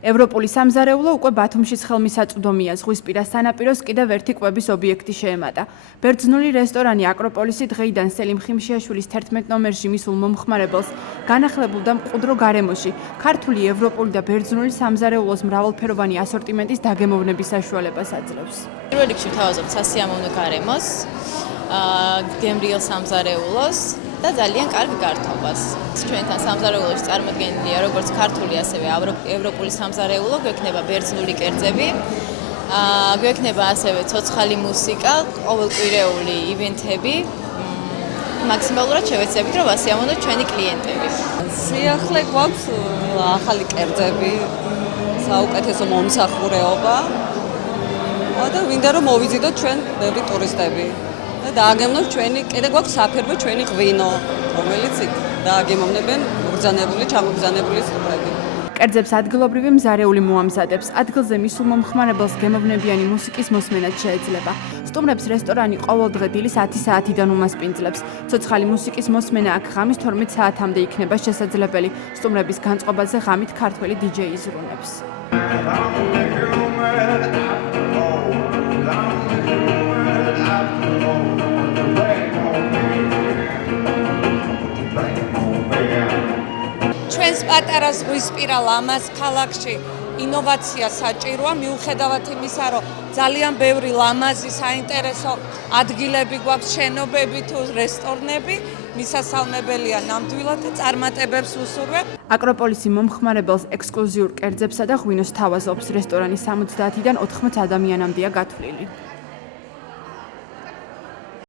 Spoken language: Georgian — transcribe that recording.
ევროპული სამზარეულო უკვე ბათუმშიც ხელმისაწვდომია, ზღვისპირა სანაპიროს კიდევ ერთი კვების ობიექტი შეემატა. ბერძნული რესტორანი აკროპოლისი დღეიდან სელიმ ხიმშიაშვილის 11 ნომერში მისულ მომხმარებელს განახლებულდა მყუდრო გარემოში, ქართული, ევროპული და ბერძნული სამზარეულოს მრავალფეროვანი ასორტიმენტის დაგემოვნების საშუალებას აძლევს. პირველ რიგში ვთავაზობ სასიამოვნო გარემოს, გემრიელ სამზარეულოს და ძალიან კარგ გართობას. ჩვენთან სამზარეულოში წარმოდგენილია როგორც ქართული, ასევე ევროპული სამზარეულო, გვექნება ბერძნული კერძები, გვექნება ასევე ცოცხალი მუსიკა, ყოველკვირეული ივენთები. მაქსიმალურად შევეცდებით, რომ ასიამოვნოთ ჩვენი კლიენტები. სიახლე გვაქვს ახალი კერძები, საუკეთესო მომსახურეობა და ვინდა რომ მოვიზიდოთ ჩვენ ბევრი ტურისტები. და დააგემოვნოთ ჩვენი, კიდე გვაქვს საფერბო ჩვენი ღვინო, რომელიც დააგემოვნებენ მობრძანებული, ჩამობრძანებული სტუმრები. კერძებს ადგილობრივი მზარეული მოამზადებს. ადგილზე მისულ მომხმარებელს გემოვნებიანი მუსიკის მოსმენაც შეეძლება. სტუმრებს რესტორანი ყოველდღე დილის 10 საათიდან უმასპინძლებს. ცოცხალი მუსიკის მოსმენა აქ ღამის 12 საათამდე იქნება შესაძლებელი. სტუმრების განწყობაზე ღამით ქართველი დიჯეი იზრუნებს. ჩვენს პატარა ზღვისპირა ლამაზ ქალაქში ინოვაცია საჭიროა, მიუხედავად იმისა, რომ ძალიან ბევრი ლამაზი საინტერესო ადგილები გვაქვს, შენობები თუ რესტორნები, მისასალმებელია ნამდვილად და წარმატებებს უსურვებ. აკროპოლისი მომხმარებელს ექსკლუზიურ კერძებსა და ღვინოს თავაზობს. რესტორანი 70-დან 80 ადამიანამდეა გათვლილი.